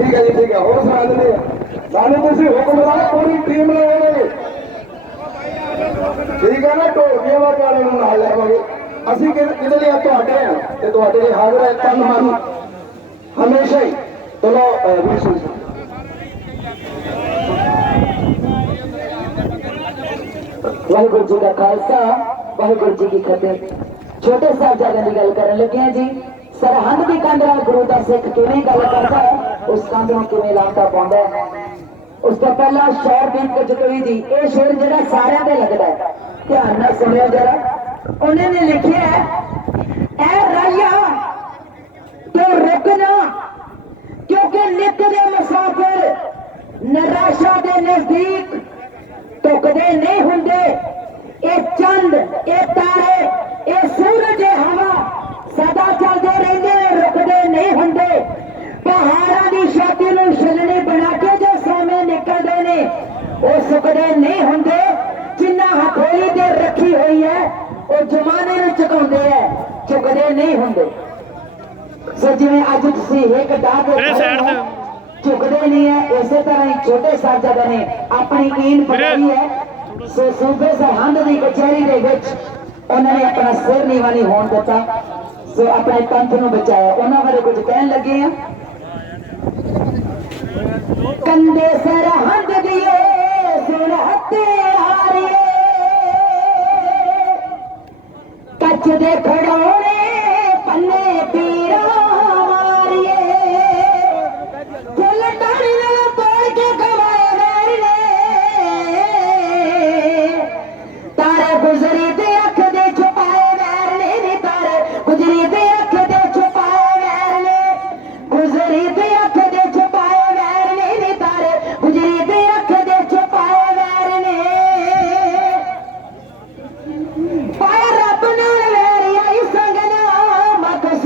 ਠੀਕ ਹੈ ਜੀ, ਠੀਕ ਹੈ, ਹੋਰ ਸੁਣਾ ਦਿੰਦੇ ਆ। ਸਾਨੂੰ ਤੁਸੀਂ ਹੁਕਮ ਦਾ ਪੂਰੀ ਟੀਮ ਲਵਾਂਗੇ ਠੀਕ ਹੈ ਨਾ ਢੋਲੀਆਂ ਵਾਲਿਆਂ ਨੂੰ ਨਾਲ ਲੈਵਾਂਗੇ ਅਸੀਂ ਕਿਹਦੇ ਲਈ ਤੁਹਾਡੇ ਆ ਤੇ ਤੁਹਾਡੇ ਲਈ ਹਾਜ਼ਰ ਹੈ ਤਨ ਮਨ ਹਮੇਸ਼ਾ ਹੀ। ਚਲੋ ਵੀਰ ਸਿੰਘ ਵਾਹਿਗੁਰੂ ਜੀ ਦਾ ਖਾਲਸਾ, ਵਾਹਿਗੁਰੂ ਜੀ ਕੀ ਫਤਿਹ। ਛੋਟੇ ਸਾਹਿਬਜ਼ਾਦਿਆਂ ਦੀ ਗੱਲ ਕਰਨ ਲੱਗੇ ਆ ਜੀ, ਸਰਹੰਦ ਦੀ ਕੰਧ ਗੁਰੂ ਦਾ ਸਿੱਖ ਕਿਵੇਂ ਗੱਲ ਕਰਦਾ? ਹੈ ਉਸ ਕੰਧ ਨੂੰ ਕਿਵੇਂ ਲਾਂਟਾ ਪਾਉਂਦਾ ਉਸ ਤੋਂ ਪਹਿਲਾਂ ਸ਼ੌਰ ਕਜਕਵੀ ਜੀ ਇਹ ਸ਼ੇਰ ਜਿਹੜਾ ਸਾਰਿਆਂ ਦੇ ਲੱਗਦਾ ਹੈ। ਧਿਆਨ ਨਾਲ ਸੁਣਿਓ ਜਰਾ। ਉਹਨੇ ਨੇ ਲਿਖਿਆ ਐ ਰਾਇਆ ਤੂੰ ਰੁਕਣਾ ਕਿਉਂਕਿ ਨਿੱਤ ਦੇ ਮੁਸਾਫ਼ਰ ਨਿਰਾਸ਼ਾ ਦੇ ਨਜ਼ਦੀਕ ਟੁਕਦੇ ਨਹੀਂ ਹੁੰਦੇ। ਇਹ ਚੰਦ, ਇਹ ਤਾਰੇ ਉਹ ਸੁੱਕਦੇ ਨਹੀਂ ਹੁੰਦੇ ਜਿੰਨਾ ਹਥੇਲੀ ਤੇ ਰੱਖੀ ਹੋਈ ਹੈ ਉਹ ਜਮਾਨੇ ਨੂੰ ਝੁਕਾਉਂਦੇ ਐ ਝੁਕਦੇ ਨਹੀਂ ਹੁੰਦੇ। ਸੋ ਜਿਵੇਂ ਅੱਜ ਤੁਸੀਂ ਇੱਕ ਡਾਹ ਕੇ ਵੀਰੇ side ਤੇ। ਝੁਕਦੇ ਨਹੀਂ ਹੈ ਇਸੇ ਤਰ੍ਹਾਂ ਹੀ ਛੋਟੇ ਸਾਹਿਬਜ਼ਾਦੇ ਨੇ ਆਪਣੀ ਈਨ ਫੜਾਈ ਹੈ। ਸੋ ਸੂਬੇ ਸਰਹੰਦ ਦੀ ਕਚਹਿਰੀ ਦੇ ਵਿੱਚ ਉਹਨਾਂ ਨੇ ਆਪਣਾ ਸਿਰ ਨੀਵਾਂ ਨਹੀਂ ਹੋਣ ਦਿੱਤਾ। ਸੋ ਆਪਣੇ ਪੰਥ ਨੂੰ ਬਚਾਇਆ। ਉਹਨਾਂ ਬਾਰੇ ਕੁਝ ਕਹਿਣ ਲੱਗੇ ਆ? ਕੰਦੇ ਸਰਹੰਦ ਦੇ ਖੜੋਣੇ ਪੰਨੇ ਪੀਰਾ ਮਾਰੀਏ। ਫੁੱਲ ਟਾਣੀ ਨਾਲ ਤੋੜ ਕੇ ਖਵਾਏ ਵੈਰ ਨੇ ਤਾਰੇ ਗੁਜ਼ਰੀ ਤੇ ਅੱਖ ਦੇ ਛੁਪਾਏ ਵੈਰ ਨੇ ਨੀ ਤਾਰੇ। ਗੁਜ਼ਰੀ ਤੇ ਅੱਖ ਦੇ ਛੁਪਾਏ ਵੈਰ ਨੇ ਗੁਜ਼ਰੀ ਤੇ ਅੱਖ ਦੇ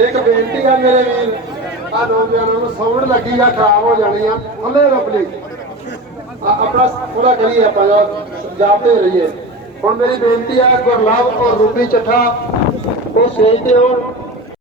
ਇੱਕ ਬੇਨਤੀ ਆ ਮੇਰੇ ਵੀਰ। ਆ ਨੌਜਵਾਨਾਂ ਨੂੰ ਸੌਣ ਲੱਗੀ ਆ, ਖਰਾਬ ਹੋ ਜਾਣੀ ਆ। ਥੱਲੇ ਰੁਕ ਲਈ ਆਪਣਾ ਪੂਰਾ ਕਰੀਏ ਆਪਾਂ ਜਾਪਦੇ ਰਹੀਏ। ਹੁਣ ਮੇਰੀ ਬੇਨਤੀ ਆ ਗੁਰਲਾਬ ਔਰ ਰੂਬੀ ਚੱਠਾ, ਉਹ ਸਟੇਜ ਤੇ ਹੋਣ